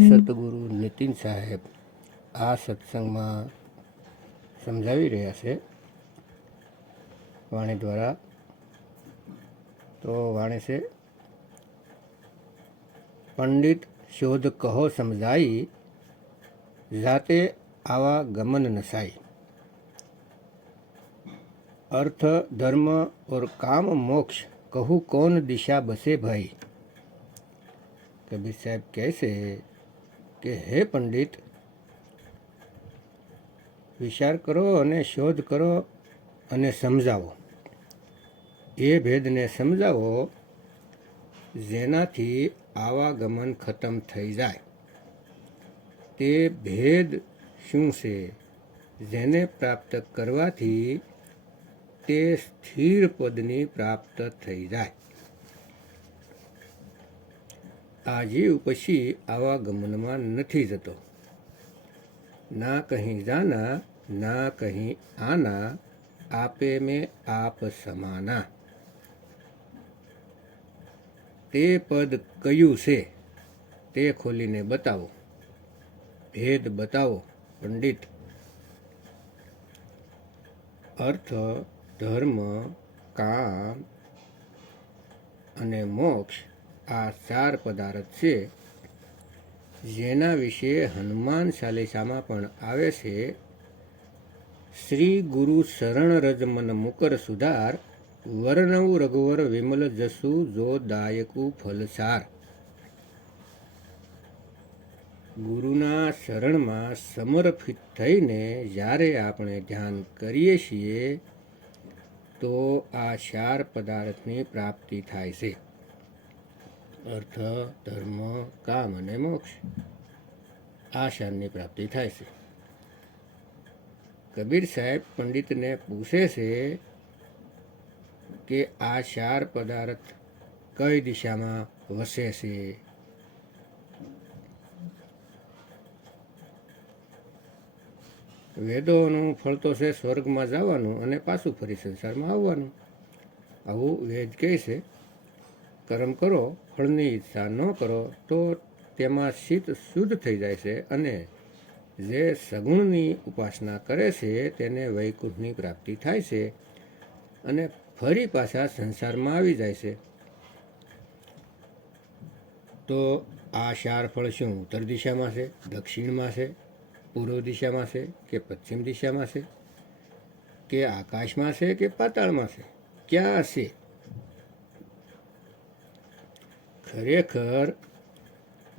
સતગુરુ નીતિન સાહેબ આ સત્સંગમાં સમજાવી રહ્યા છે વાણી દ્વારા તો વાણી છે પંડિત શોધ કહો સમજાઈ જાતે આવા ગમન નસાઈ अर्थ धर्म और काम मोक्ष कहूँ कौन दिशा बसे भाई कबीर साहब कैसे કે હે પંડિત, વિચાર કરો અને શોધ કરો અને સમજાવો. એ ભેદને સમજાવો જેનાથી આવાગમન ખતમ થઈ જાય. તે ભેદ શું છે જેને પ્રાપ્ત કરવાથી તે સ્થિર પદની પ્રાપ્ત થઈ જાય. આ પછી આવા ગમનમાં નથી જતો. ના કહી જાના, ના કહી આના, આપે મેં આપ સમાના. તે પદ કયું છે તે ખોલીને બતાવો. ભેદ બતાવો, પંડિત. અર્થ, ધર્મ કામ અને મોક્ષ આ સાર પદાર્થ છે. જેના વિશે હનુમાન ચાલીસામાં પણ આવે છે. શ્રી ગુરુ શરણ રજ મન મુકર સુધાર વર્ણવ રઘુવર વિમલ જસુ જો દાયકુ ફલસાર. ગુરુના શરણમાં સમર્પિત થઈને જ્યારે આપણે ધ્યાન કરીએ છીએ, તો આ ચાર પદાર્થની પ્રાપ્તિ થાય છે. અર્થ, ધર્મ, કામ અને મોક્ષ. આ શાનની પ્રાપ્તિ થાય છે. કબીર સાહેબ પંડિતને પૂછે છે કે આ ચાર પદાર્થ કઈ દિશામાં વસે છે? વેદોનું ફળ તો છે સ્વર્ગમાં જવાનું અને પાછું ફરી સંસારમાં આવવાનું. આવું વેદ કહે છે. કર્મ કરો, ફળની ઈચ્છા ન કરો, તો તેમાં શીત શુદ્ધ થઈ જાય છે અને જે સગુણની ઉપાસના કરે છે તેને વૈકુંઠની પ્રાપ્તિ થાય છે અને ફરી પાછા સંસારમાં આવી જાય છે. તો આ ચાર ફળ શું ઉત્તર દિશામાં છે, દક્ષિણમાં છે, પૂર્વ દિશામાં છે કે પશ્ચિમ દિશામાં છે, કે આકાશમાં છે કે પાતાળમાં છે? ક્યાં છે? ખરેખર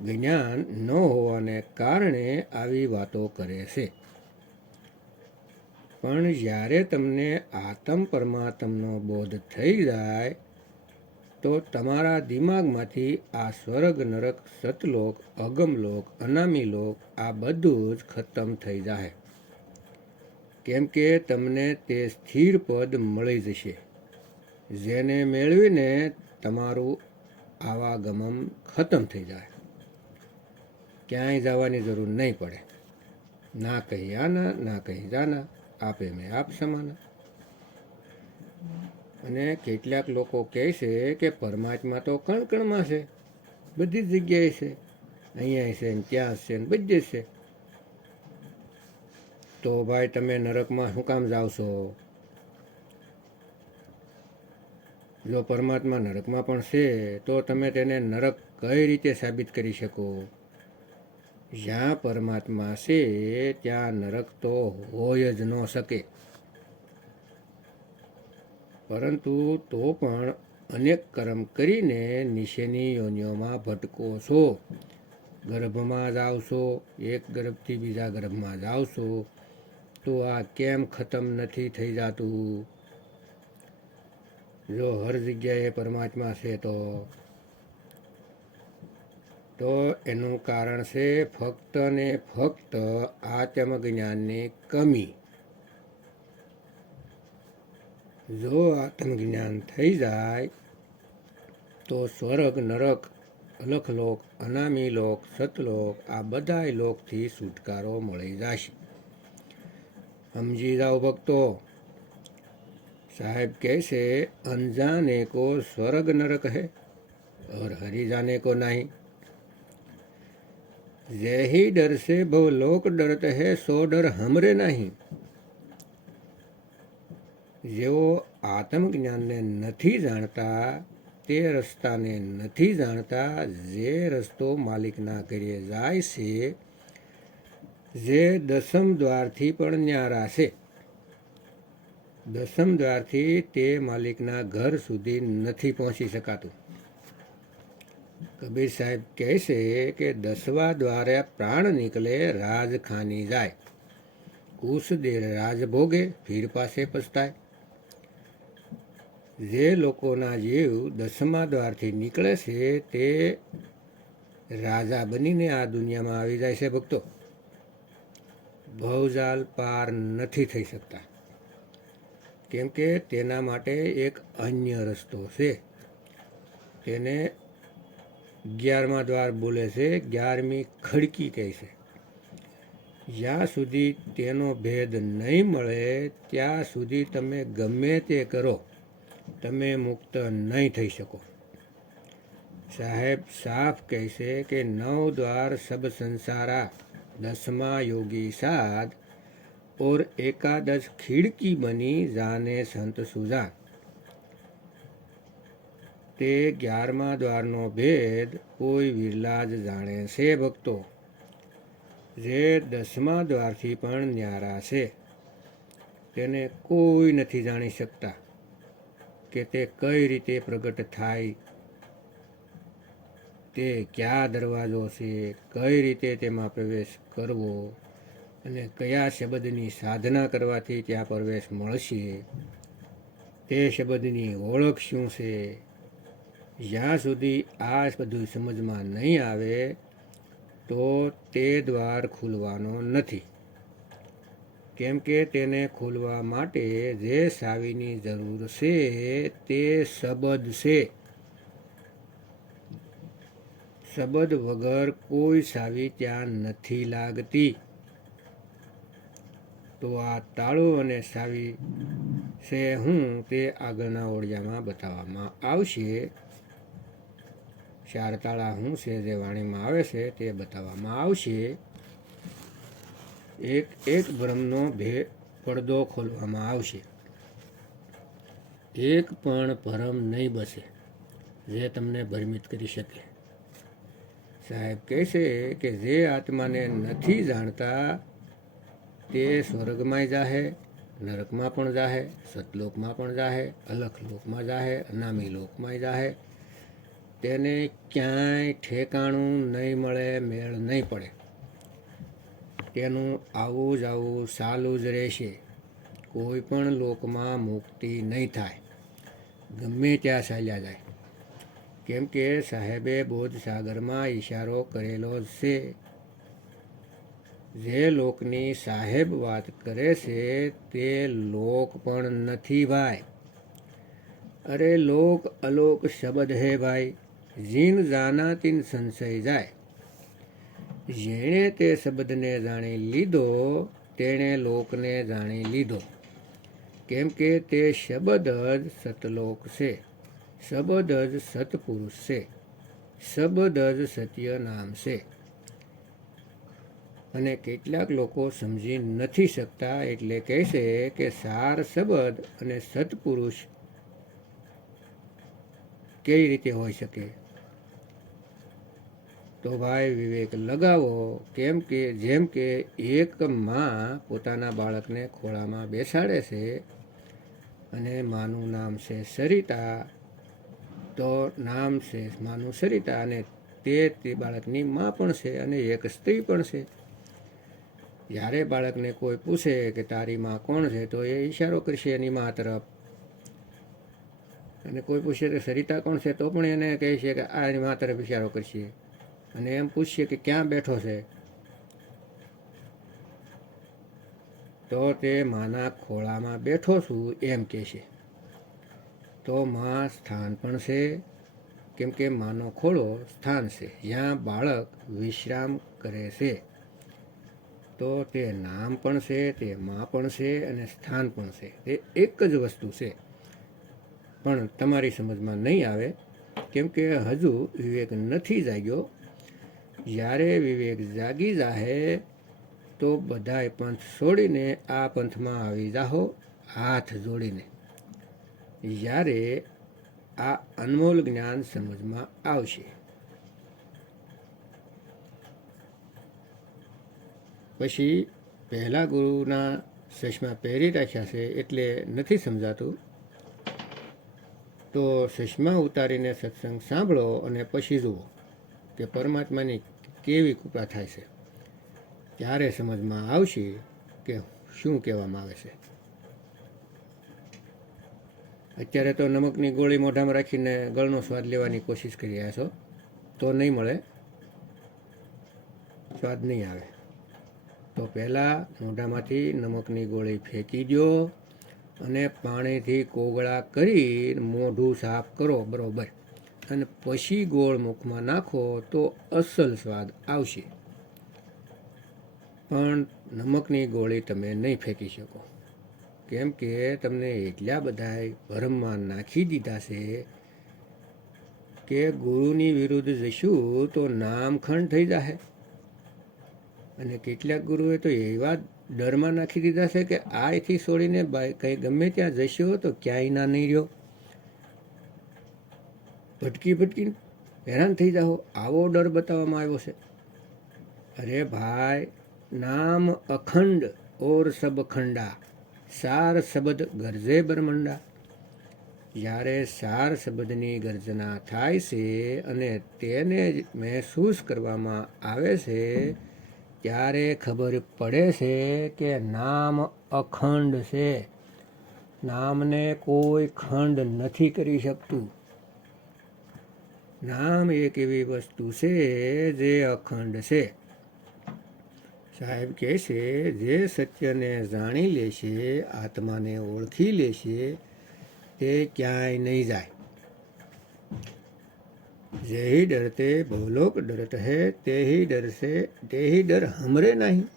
જ્ઞાન ન હોવાને કારણે આવી વાતો કરે છે. પણ જ્યારે તમને આત્મ પરમાત્મનો બોધ થઈ જાય, તો તમારા દિમાગમાંથી આ સ્વર્ગ, નરક, સતલોક, અગમલોક, અનામીલોક આ બધું જ ખતમ થઈ જાય. કેમ કે તમને તે સ્થિર પદ મળી જશે, જેને મેળવીને તમારું આવાગમન ખતમ થઈ જાય. ક્યાંય જવાની જરૂર નહીં પડે. ના કહી આના, ના કહી જાના, આપે મેં આપ સમાના. અને કેટલાક લોકો કહે છે કે પરમાત્મા તો કણ કણમાં છે, બધી જ જગ્યાએ છે. અહીંયા છે ને ત્યાં છે ને બધે છે. તો ભાઈ તમે નરકમાં શું કામ જાવશો? જો પરમાત્મા નરકમાં પણ છે, તો તમે તેને નરક કઈ રીતે સાબિત કરી શકો? જ્યાં પરમાત્મા છે, ત્યાં નરક તો હોય જ ન શકે. પરંતુ તો પણ અનેક કર્મ કરીને નીચેની યોનિઓમાં ભટકો છો. ગર્ભમાં જ આવશો એક ગર્ભથી બીજા ગર્ભમાં જ આવશો તો આ કેમ ખતમ નથી થઈ જતું? જો હર જગ્યાએ પરમાત્મા છે તો તો એનું કારણ છે ફક્ત ને ફક્ત આત્મજ્ઞાનની કમી. જો આત્મજ્ઞાન થઈ જાય, તો સ્વર્ગ, નરક, અલખલોક, અનામી લોક, સતલોક, આ બધાય લોકથી છુટકારો મળી જશે. સમજી જાઓ ભક્તો साहब कैसे अनजाने को स्वर्ग नरक है और हरि जाने को नहीं જેહી ડર સે ભવ લોક ડરત હે સો ડર હમરે નહીં જેઓ આત્મજ્ઞાનને નથી જાણતા તે રસ્તાને નથી જાણતા જે રસ્તો માલિકના ઘરે જાય છે જે દસમ દ્વારથી પણ ન્યારા છે દસમ દ્વારથી તે માલિકના ઘર સુધી નથી પહોંચી શકાતું. કબીર સાહેબ કહે છે કે દસવા દ્વારે પ્રાણ નીકળે, રાજ ખાની જાય. કુશ દે રાજ ભોગે ફીર પાસે પસ્તાય. જે લોકોના જીવ દસમા દ્વારથી નીકળે છે, તે રાજા બનીને આ દુનિયામાં આવી જાય છે ભક્તો. ભવજાલ પાર નથી થઈ શકતા. કેમ કે તેના માટે એક અન્ય રસ્તો છે. તેને અગિયારમા દ્વાર બોલે છે, અગિયારમી ખડકી કહે છે. જ્યાં સુધી તેનો ભેદ નહીં મળે, ત્યાં સુધી તમે ગમે તે કરો, તમે મુક્ત નહીં થઈ શકો. સાહેબ સાફ કહે છે કે નવ દ્વાર સબ સંસારા, દસમા યોગી સાદ ઓર એકાદશ ખિડકી બની જાને સંત સુજાન તે ગ્યારમા દ્વારનો ભેદ કોઈ વિરલા જ જાણે છે ભક્તો. જે દસમા દ્વારથી પણ ન્યારા છે. તેને કોઈ નથી જાણી શકતા કે તે કઈ રીતે પ્રગટ થાય, તે કયા દરવાજો છે, કઈ રીતે તેમાં પ્રવેશ કરવો અને કયા શબ્દની સાધના કરવાથી ત્યાં પ્રવેશ મળશે, તે શબ્દની ઓળખ શું છે? જ્યાં સુધી આ બધું સમજમાં નહીં આવે, તો તે દ્વાર ખુલવાનો નથી. કેમ કે તેને ખોલવા માટે જે સાવીની જરૂર છે, તે શબ્દ છે. શબ્દ વગર કોઈ સાવી ત્યાં નથી લાગતી. તો આ તાળું અને સાવી છે હું તે આગળના ઓળિયામાં બતાવવામાં આવશે. ચાર તાળા હું છે જે વાણીમાં આવે છે તે બતાવવામાં આવશે. એક એક ભ્રમનો ભે, પડદો ખોલવામાં આવશે. એક પણ ભરમ નહીં બસે, જે તમને ભ્રમિત કરી શકે. સાહેબ કહે છે કે જે આત્માને નથી જાણતા તે સ્વર્ગમાંય જાહે, નરકમાં પણ જાહે, સતલોકમાં પણ જાહે અલખ લોકમાં જાહે અનામી લોકમાંય જાહે. તેને ક્યાંય ઠેકાણું નહીં મળે, મેળ નહીં પડે. તેનું આવું જ આવું ચાલુ જ રહેશે. કોઈ પણ લોકમાં મુક્તિ નહીં થાય. ગમે ત્યાં ચાલ્યા જાય. કેમ કે સાહેબે બોધ સાગરમાં ઈશારો કરેલો છે. જે લોકની સાહેબ વાત કરે છે, તે લોક પણ નથી ભાઈ. અરે લોક અલોક શબ્દ હે ભાઈ, જીન જાના તીન સંશય જાય. જેણે તે શબ્દને જાણી લીધો, તેણે લોકને જાણી લીધો. કેમ કે તે શબ્દ જ સતલોક છે, શબ્દ જ સતપુરુષ છે, શબ્દ જ સત્ય નામ છે. અને કેટલાક લોકો સમજી નથી શકતા એટલે કહે છે કે સાર, શબ્દ અને સત્પુરુષ કેવી રીતે હોઈ શકે? તો ભાઈ વિવેક, લગાવો, કેમ કે, જેમ કે એક માં પોતાના બાળકને ખોળામાં બેસાડે છે અને માનું નામ છે સરિતા, તો નામ છે માનું સરિતા અને તે તે બાળકની માં પણ છે અને એક સ્ત્રી પણ છે. જ્યારે બાળકને કોઈ પૂછે કે તારી માં કોણ છે, તો એ ઈશારો કરશે એની માં તરફ. અને કોઈ પૂછે કે સરિતા કોણ છે, તો પણ એને કહે છે કે આ એની માં તરફ ઈશારો કરશે. અને એમ પૂછશે કે ક્યાં બેઠો છે? તો તે માના ખોળામાં બેઠો છું એમ કહેશે તો માં સ્થાન પણ છે, કેમ કે માનો ખોળો સ્થાન છે. જ્યાં બાળક વિશ્રામ કરે છે. તો તે નામ પણ છે, તે માં પણ છે અને સ્થાન પણ છે. તે એક જ વસ્તુ છે. પણ તમારી સમજમાં નહીં આવે, કેમ કે હજુ વિવેક નથી જાગ્યો. જ્યારે વિવેક જાગી જાહે, તો બધાય પંથ છોડીને આ પંથમાં આવી જાહો, હાથ જોડીને. જ્યારે આ અનમોલ જ્ઞાન સમજમાં આવશે. પછી પહેલા ગુરુના ચશ્મા પહેરી રાખ્યા છે એટલે નથી સમજાતું. તો ચશ્મા ઉતારીને સત્સંગ સાંભળો અને પછી જુઓ કે પરમાત્માની કેવી કૃપા થાય છે. ત્યારે સમજમાં આવશે કે શું કહેવામાં આવે છે? અત્યારે તો નમકની ગોળી મોઢામાં રાખીને ગળનો સ્વાદ લેવાની કોશિશ કરી રહ્યા છો. તો નહીં મળે. સ્વાદ નહીં આવે. તો પહેલાં મોઢામાંથી નમકની ગોળી ફેંકી દો અને પાણીથી કોગળા કરી મોઢું સાફ કરો, બરાબર? અને પછી ગોળ મુખમાં નાખો તો અસલ સ્વાદ આવશે. પણ નમકની ગોળી તમે નહીં ફેંકી શકો. કેમ કે તમને એટલા બધા ભરમમાં નાખી દીધા છે કે ગુરુની વિરુદ્ધ જશું તો નામખંડ થઈ જશે અને કેટલાક ગુરુએ તો એવા ડરમાં નાખી દીધા છે કે આ એથી છોડીને કંઈ ગમે ત્યાં જશો તો ક્યાંય ના નહીં રહ્યો. ભટકી ભટકી હેરાન થઈ જાઓ. આવો ડર બતાવવામાં આવ્યો છે. અરે ભાઈ, નામ અખંડ, ઓર સબખંડા સાર શબ્દ ગરજે બરમંડા જ્યારે સાર શબ્દની ગર્જના થાય છે અને તેને જ મહેસૂસ કરવામાં આવે છે ત્યારે ખબર પડે છે કે નામ અખંડ છે. નામને કોઈ ખંડ નથી કરી શકતું. નામ એક એવી વસ્તુ છે જે અખંડ છે. સાહેબ કહે છે, જે સત્યને જાણી લેશે આત્માને ઓળખી લેશે તે ક્યાંય નહીં જાય. જેહી ડરતે ભવલોક ડરત હે, તેહી ડરશે તેહી ડર હમરે નહીં.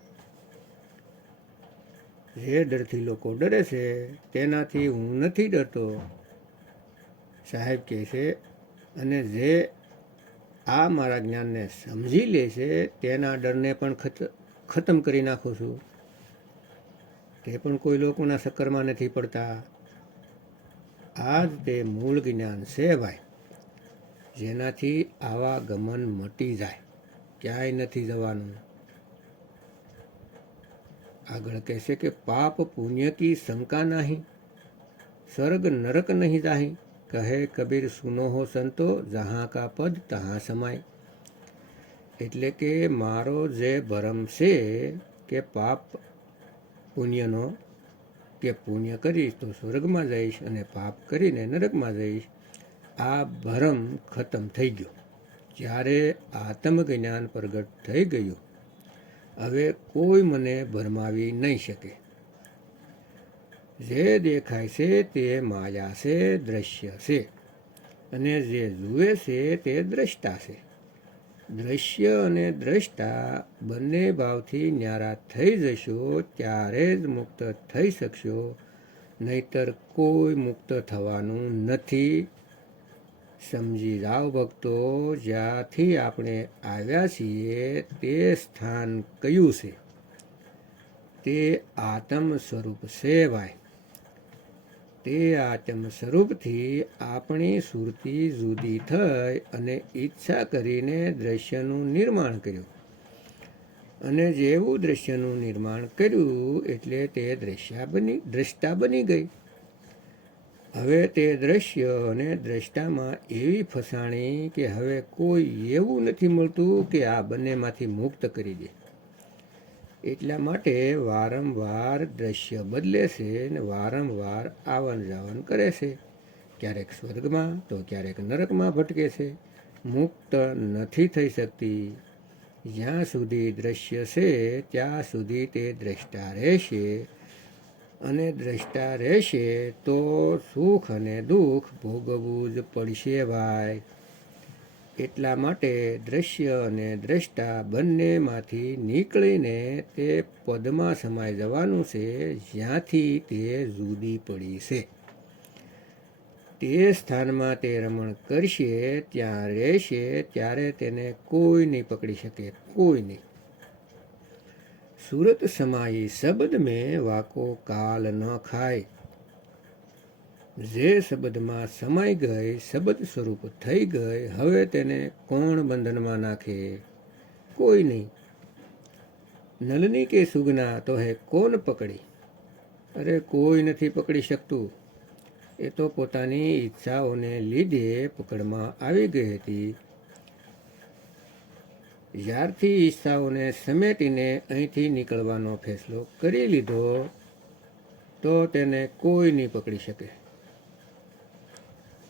જે ડરથી લોકો ડરે છે, તેનાથી હું નથી ડરતો. સાહેબ કહે છે, અને જે આ મારા જ્ઞાનને સમજી લે છે, તેના ડરને પણ ખત, ખતમ કરી નાખું છું. તે પણ કોઈ લોકોના ચક્કરમાં નથી પડતા. આ જ તે મૂળ જ્ઞાન છે ભાઈ જેનાથી આવા ગમન મટી જાય. ક્યાંય નથી જવાનું. આગળ કહેશે કે પાપ પુણ્ય કી શંકા નહીં. સ્વર્ગ નરક નહીં જાહી કહે કબીર, સુનો હો સંતો, જહાં કા પદ તહાં સમાય. એટલે કે, મારો જે ભરમ છે કે પાપ પુણ્યનો, કે પુણ્ય કરીશ તો સ્વર્ગમાં જઈશ અને પાપ કરીને નરકમાં જઈશ આ ભરમ ખતમ થઈ ગયો. જ્યારે આત્મજ્ઞાન પ્રગટ થઈ ગયું, હવે કોઈ મને ભરમાવી નહીં શકે. જે દેખાય છે તે માયા છે, દ્રશ્ય છે, અને જે જુએ છે તે દ્રષ્ટા છે. દ્રશ્ય અને દ્રષ્ટા બંને ભાવથી ન્યારા થઈ જશો, ત્યારે જ મુક્ત થઈ શકશો, નહીતર કોઈ મુક્ત થવાનું નથી. સમજી જાઓ ભક્તો, જ્યાંથી આપણે આવ્યા છીએ તે સ્થાન કયું છે? તે આત્મ સ્વરૂપ છે ભાઈ તે આત્મ સ્વરૂપથી આપણી સુરતી જુદી થઈ અને ઈચ્છા કરીને દ્રશ્યનું નિર્માણ કર્યું. અને જેવું દ્રશ્યનું નિર્માણ કર્યું એટલે તે દ્રશ્ય બની, દ્રષ્ટા બની ગઈ. હવે તે દ્રશ્ય અને દ્રષ્ટામાં એવી ફસાણી કે હવે કોઈ એવું નથી મળતું કે આ બંનેમાંથી મુક્ત કરી દે. એટલા માટે વારંવાર દ્રશ્ય બદલે છે ને વારંવાર આવન જાવન કરે છે ક્યારેક સ્વર્ગમાં તો ક્યારેક નરકમાં ભટકે છે મુક્ત નથી થઈ શકતી. જ્યાં સુધી દ્રશ્ય છે, ત્યાં સુધી તે દ્રષ્ટા રહેશે. અને દ્રષ્ટા રહેશે તો સુખ અને દુઃખ ભોગવવું જ પડશે ભાઈ. એટલા માટે દ્રશ્ય અને દ્રષ્ટા બંનેમાંથી નીકળીને તે પદમાં સમાઈ જવાનું છે, જ્યાંથી તે જુદી પડી છે. તે સ્થાનમાં તે રમણ કરશે, ત્યાં રહેશે, ત્યારે તેને કોઈ નહીં પકડી શકે, કોઈ નહીં. સુરત સમાઈ શબ્દ મેં વાકો કાલ ન ખાય. જે શબ્દમાં સમાઈ ગઈ, શબ્દ સ્વરૂપ થઈ ગઈ, હવે તેને કોણ બંધનમાં નાખે? કોઈ નહીં. નલની કે સુગના, તો હે કોણ પકડી? અરે કોઈ નથી પકડી શકતું. એ તો પોતાની ઈચ્છાઓને લીધે પકડમાં આવી ગઈ હતી. જ્યારથી ઈસાઓને સમેટીને અહીંથી નીકળવાનો ફેસલો કરી લીધો તો તેને કોઈ નહીં પકડી શકે.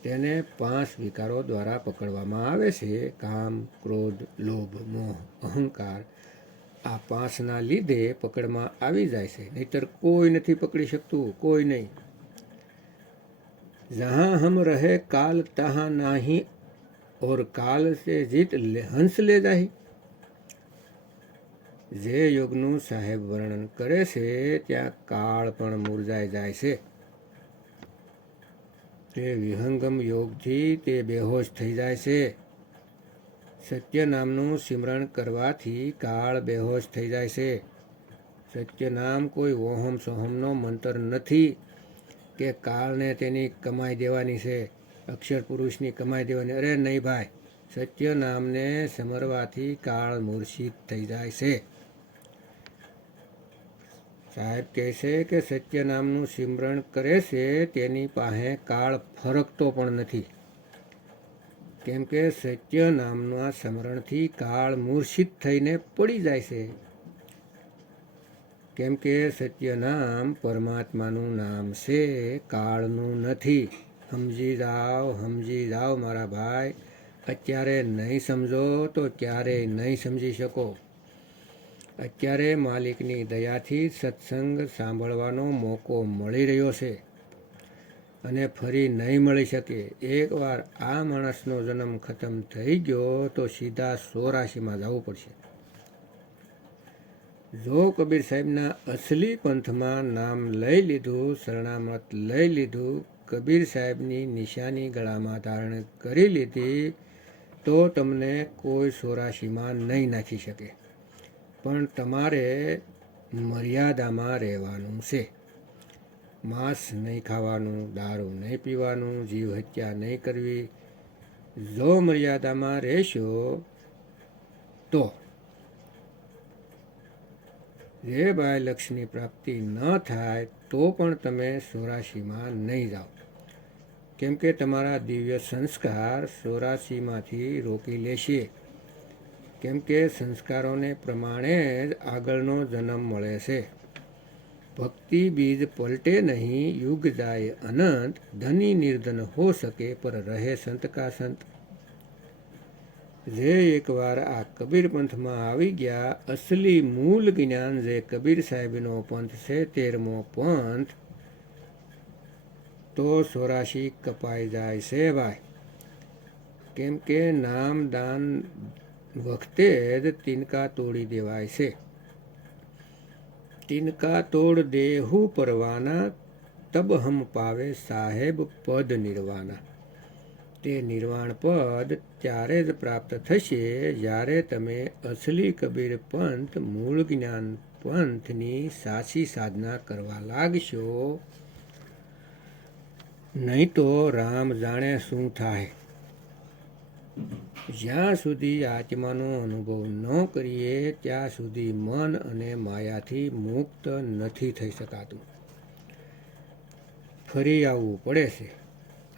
તેને પાંચ વિકારો દ્વારા પકડવામાં આવે છે. કામ, ક્રોધ, લોભ, મોહ, અહંકાર આ પાંચના લીધે પકડમાં આવી જાય છે. નહીતર કોઈ નથી પકડી શકતું, કોઈ નહીં. જહાં હમ રહે કાલ, તહાં નાહી, ઓર કાલ સે જીત લે, હંસ લે જાય જે યોગનું સાહેબ વર્ણન કરે છે, ત્યાં કાળ પણ મુરઝાઈ જાય છે. તે વિહંગમ યોગથી તે બેહોશ થઈ જાય છે. સત્ય નામનું સિમરણ કરવાથી કાળ બેહોશ થઈ જાય છે. સત્ય નામ કોઈ ઓહમ સોહમનો મંત્ર નથી કે કાળને તેની કમાઈ દેવાની છે, અક્ષર પુરુષની કમાઈ દેવાની. અરે નહીં ભાઈ, સત્ય નામને સમરવાથી કાળ મૂર્છિત થઈ જાય છે. સાહેબ કહે છે કે સત્ય નામનું સિમરણ કરે છે, તેની પાસે કાળ ફરકતો પણ નથી. કેમ કે સત્ય નામના સ્મરણથી કાળ મૂર્છિત થઈને પડી જાય છે. કેમ કે સત્ય નામ પરમાત્માનું નામ છે, કાળનું નથી. સમજી જાઓ સમજી જાઓ મારા ભાઈ. અત્યારે નહીં સમજો તો ક્યારેય નહીં સમજી શકો. અત્યારે માલિકની દયાથી સત્સંગ સાંભળવાનો મોકો મળી રહ્યો છે અને ફરી નહીં મળી શકે. એકવાર આ માણસનો જન્મ ખતમ થઈ ગયો તો સીધા સોરાશીમાં જવું પડશે. જો કબીર સાહેબના અસલી પંથમાં નામ લઈ લીધું, શરણામત લઈ લીધું, કબીર સાહેબની નિશાની ગળામાં ધારણ કરી લીધી, તો તમને કોઈ સોરાશીમાં નહીં નાખી શકે. પણ તમારે મર્યાદામાં રહેવાનું છે. માંસ નહીં ખાવાનું, દારૂ નહીં પીવાનું, જીવ હત્યા નહીં કરવી. જો મર્યાદામાં રહેશો, તો જે લક્ષ્યની પ્રાપ્તિ ન થાય, તો પણ તમે સોરાશીમાં નહીં જાઓ. કેમ કે તમારા દિવ્ય સંસ્કાર સોરાશીમાંથી રોકી લેશે. કેમ કે સંસ્કારોને પ્રમાણે જ આગળનો જન્મ મળે છે. ભક્તિ બીજ પલટે નહીં, યુગ જાય અનંત, ધની નિર્ધન હો શકે પર રહે સંત કા સંત. જે એકવાર આ કબીર પંથમાં આવી ગયા, અસલી મૂળ જ્ઞાન જે કબીર સાહેબનો પંથ છે તેરમો પંથ, તો સોરાશી કપાઈ જાય છે ભાઈ કેમ કે નામ, દાન વખતે જ તિનકા તોડી દેવાય છે. તિનકા તોડ દેહુ પરવાના, તબ હમ પાવે સાહેબ પદ નિર્વાના. તે નિર્વાણ પદ ત્યારે જ પ્રાપ્ત થશે જ્યારે તમે અસલી કબીર પંથ, મૂળ જ્ઞાન પંથની સાચી સાધના કરવા લાગશો. નહીં તો રામ જાણે શું થાય. જ્યાં સુધી આત્માનો અનુભવ ન કરીએ, ત્યાં સુધી મન અને માયાથી મુક્ત નથી થઈ શકાતું. ફરી આવવું પડે છે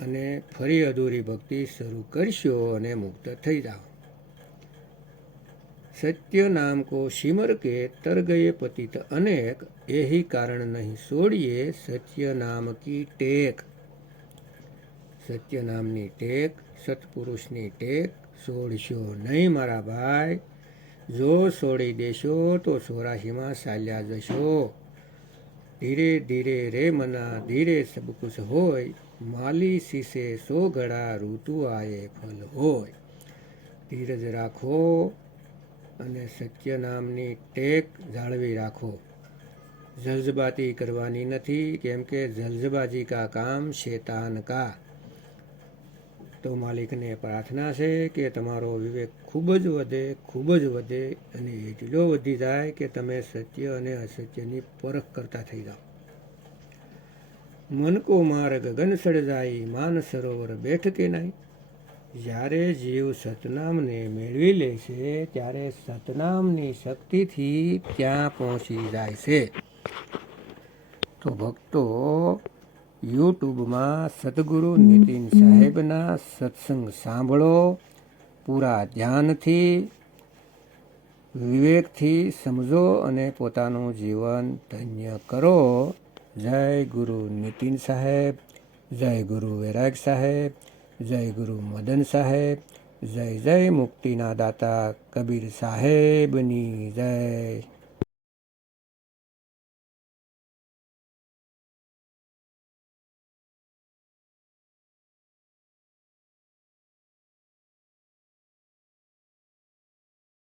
અને ફરી અધૂરી ભક્તિ શરૂ કરશો અને મુક્ત થઈ જાઓ. સત્ય નામ કો સિમર કે તર ગયે પતિત અનેક, એહી કારણ નહીં છોડીએ સત્ય નામ કી ટેક. સત્ય નામની ટેક સત્પુરુષની ટેક છોડશો નહીં મારા ભાઈ. જો છોડી દેશો તો સોરાશીમાં ચાલ્યા જશો. ધીરે ધીરે રે મના, ધીરે સબકુશ હોય. માલી શીશે સો ઘડા ઋતુ આયે ફલ હોય. ધીરજ રાખો અને સત્ય નામની ટેક જાળવી રાખો. જલ્દબાજી કરવાની નથી, કેમ કે જલ્દબાજી કા કામ શેતાન કા. તો માલિકને પ્રાર્થના છે કે તમારો વિવેક ખૂબ જ વધે, ખૂબ જ વધે અને એટલો વધી જાય કે તમે સત્ય અને અસત્યની પરખ કરતા થઈ જાઓ. મન કો માર્ગ ગગન સડજાઈ માન સરોવર બેઠ કે નહીં? જ્યારે જીવ સતનામને મેળવી લે છે, ત્યારે સતનામની શક્તિથી ત્યાં પહોંચી જાય છે. તો ભક્તો યુટ્યુબમાં સદગુરુ નીતિન સાહેબના સત્સંગ સાંભળો, પૂરા ધ્યાનથી, વિવેકથી સમજો અને પોતાનું જીવન ધન્ય કરો. જય ગુરુ નીતિન સાહેબ, જય ગુરુ વૈરાગ સાહેબ, જય ગુરુ મદન સાહેબ, જય જય મુક્તિના દાતા કબીર સાહેબની જય.